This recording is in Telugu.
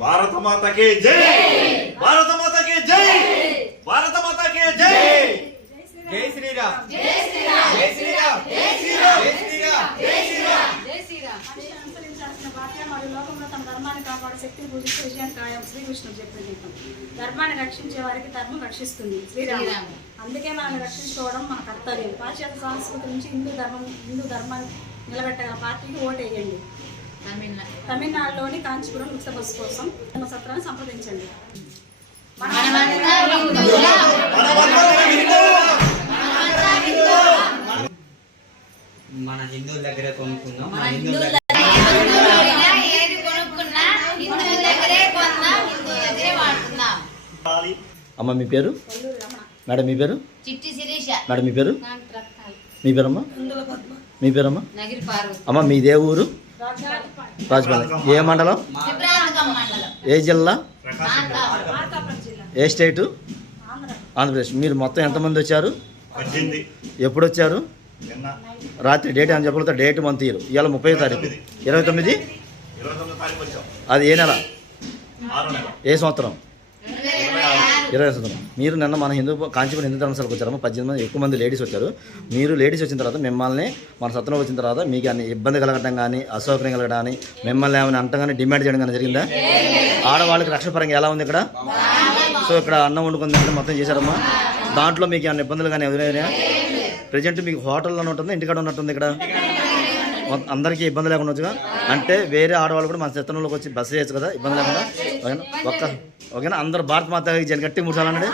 భారత మాత కి జై, భారత మాత కి జై, భారత మాత కి జై. జై శ్రీరామ్, జై శ్రీరామ్, జై శ్రీరామ్, జై శ్రీరామ్, జై శ్రీరామ్, జై శ్రీరామ్, జై శ్రీరామ్. మనిషిని అనుసరించాల్సిన బాధ్యత మరియు లోకంలో తమ ధర్మాన్ని కాపాడే శక్తిని పూజించే విజయాన్ని ఖాయం. శ్రీకృష్ణుడు చెప్పిన గీతం. ధర్మాన్ని రక్షించే వారికి ధర్మం రక్షిస్తుంది. శ్రీరామ్. అందుకే మనల్ని రక్షించుకోవడం మన కర్తవ్యం. పాశ్చాత్య సంస్కృతి నుంచి హిందూ ధర్మాన్ని నిలబెట్టగల పార్టీకి ఓటేయండి. తమిళనాడులోని కాంచీపురం ఉచిత బస్సు కోసం తమ సత్రాన్ని సంప్రదించండి. మన హిందువుల దగ్గర కొనుక్కుందాం. మన హిందువుల ఏది కొనుక్కున్నా హిందువుల దగ్గరే కొందాం, హిందువుల దగ్గరే వాడుకుందాం. అమ్మ మీ పేరు? మేడం మీ పేరు? చిట్టి శిరీష. మేడం మీ పేరు? మీ పేరమ్మా? మీ పేరమ్మా? నగిరి పార్వతి. అమ్మ మీదే ఊరు? రాజపాలెం. ఏ మండలం? విభ్రాంతకం మండలం. ఏ జిల్లా? మార్కాపురం. ఏ స్టేటు? ఆంధ్రప్రదేశ్. మీరు మొత్తం ఎంతమంది వచ్చారు? 18. ఎప్పుడు వచ్చారు? నిన్న రాత్రి డేట్ అని చెప్పగలుగుతా? Date month year. ఇవాళ 30వ తారీఖు. 29 29 తారీఖు వచ్చాం. అది ఏ నెల? 6వ నెల. ఏ సంవత్సరం? 2026. 20 సంవత్సరం. మీరు నిన్న మన కాంచీపురం హిందూ ధర్మశాలకు వచ్చారమ్మా. 18 మంది, ఎక్కువ మంది లేడీస్ వచ్చారు. మీరు లేడీస్ వచ్చిన తర్వాత మిమ్మల్ని మన సత్రం వచ్చిన తర్వాత మీకు అన్ని ఇబ్బంది కలగడం కానీ, అసౌకర్యం కలగడం కానీ, మిమ్మల్ని ఏమైనా అంట కానీ డిమాండ్ చేయడం కానీ జరిగిందా? ఆడవాళ్ళకి రక్షణ పరంగా ఎలా ఉంది ఇక్కడ? సో ఇక్కడ అన్నం వండుకుంది అంటే మొత్తం చేశారమ్మా. దాంట్లో మీకు ఏమైనా ఇబ్బందులు కానీ ఎదురైనా? ప్రజెంట్ మీకు హోటల్లోనే ఉంటుందా, ఇంటికాడ ఉన్నట్టుంది? ఇక్కడ అందరికీ ఇబ్బంది లేకుండా వచ్చుగా. అంటే వేరే ఆడవాళ్ళు కూడా మన చిత్రంలోకి వచ్చి బస్సు చేయొచ్చు కదా, ఇబ్బంది లేకుండా. ఓకేనా? ఓకేనా? అందరూ భారత మాత జన గట్టి ముట్టాలన్నాడు.